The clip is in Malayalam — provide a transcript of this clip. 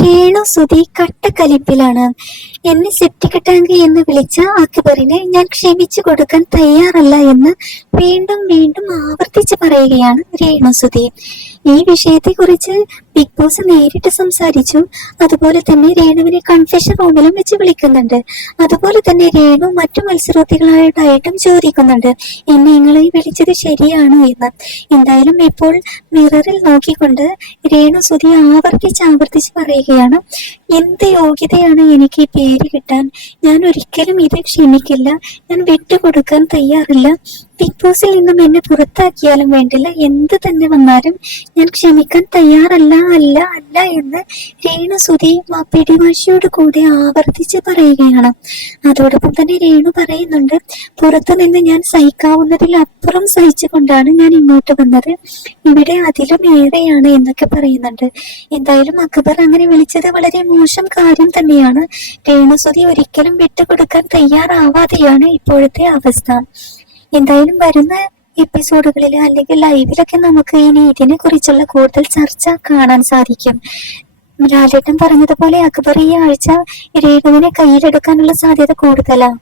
രേണു സുധി കട്ടക്കലിപ്പിലാണ്. എന്നെ സെപ്റ്റിക് ടാങ്ക് എന്ന് വിളിച്ച അക്ബറിനെ ഞാൻ ക്ഷമിച്ചു കൊടുക്കാൻ തയ്യാറല്ല എന്ന് വീണ്ടും വീണ്ടും ആവർത്തിച്ച് പറയുകയാണ് രേണു സുധി. ഈ വിഷയത്തെക്കുറിച്ച് ബിഗ് ബോസ് നേരിട്ട് സംസാരിച്ചു. അതുപോലെ തന്നെ രേണുവിനെ കൺഫെഷൻ റൂമിലും വെച്ച് വിളിക്കുന്നുണ്ട്. അതുപോലെ തന്നെ രേണു മറ്റു മത്സരാർത്ഥികളായിട്ടായിട്ടും ചോദിക്കുന്നുണ്ട്, എന്നെ നിങ്ങളെ വിളിച്ചത് ശരിയാണോ എന്ന്. എന്തായാലും ഇപ്പോൾ മിററിൽ നോക്കിക്കൊണ്ട് രേണു സുധി ആവർത്തിച്ച് പറയുകയാണ്, എന്ത് യോഗ്യതയാണ് എനിക്ക് ഈ പേര് കിട്ടാൻ? ഞാൻ ഒരിക്കലും ഇത് ക്ഷമിക്കില്ല. ഞാൻ വിട്ടുകൊടുക്കാൻ തയ്യാറില്ല. ബിഗ് ബോസിൽ നിന്നും എന്നെ പുറത്താക്കിയാലും വേണ്ടില്ല, എന്ത് തന്നെ വന്നാലും ഞാൻ ക്ഷമിക്കാൻ തയ്യാറല്ല, അല്ല അല്ല എന്ന് രേണു സുധി പിടിവാശിയോട് കൂടി ആവർത്തിച്ച് പറയുകയാണ്. അതോടൊപ്പം തന്നെ രേണു പറയുന്നുണ്ട്, പുറത്തു നിന്ന് ഞാൻ സഹിക്കാവുന്നതിൽ അപ്പുറം സഹിച്ചുകൊണ്ടാണ് ഞാൻ ഇങ്ങോട്ട് വന്നത്. ഇവിടെ അതിലും ഏറെയാണ് എന്നൊക്കെ പറയുന്നുണ്ട്. എന്തായാലും അക്ബർ അങ്ങനെ വിളിച്ചത് വളരെ മോശം കാര്യം തന്നെയാണ്. രേണു സുധി ഒരിക്കലും വിട്ടുകൊടുക്കാൻ തയ്യാറാവാതെയാണ് ഇപ്പോഴത്തെ അവസ്ഥ. എന്തായാലും വരുന്ന എപ്പിസോഡുകളിൽ അല്ലെങ്കിൽ ലൈവിലൊക്കെ നമുക്ക് ഇനി ഇതിനെ കുറിച്ചുള്ള കൂടുതൽ ചർച്ച കാണാൻ സാധിക്കും. ലാലേട്ടൻ പറഞ്ഞതുപോലെ അക്ബർ ഈ ആഴ്ച രേണുവിനെ കയ്യിലെടുക്കാനുള്ള സാധ്യത കൂടുതലാണ്.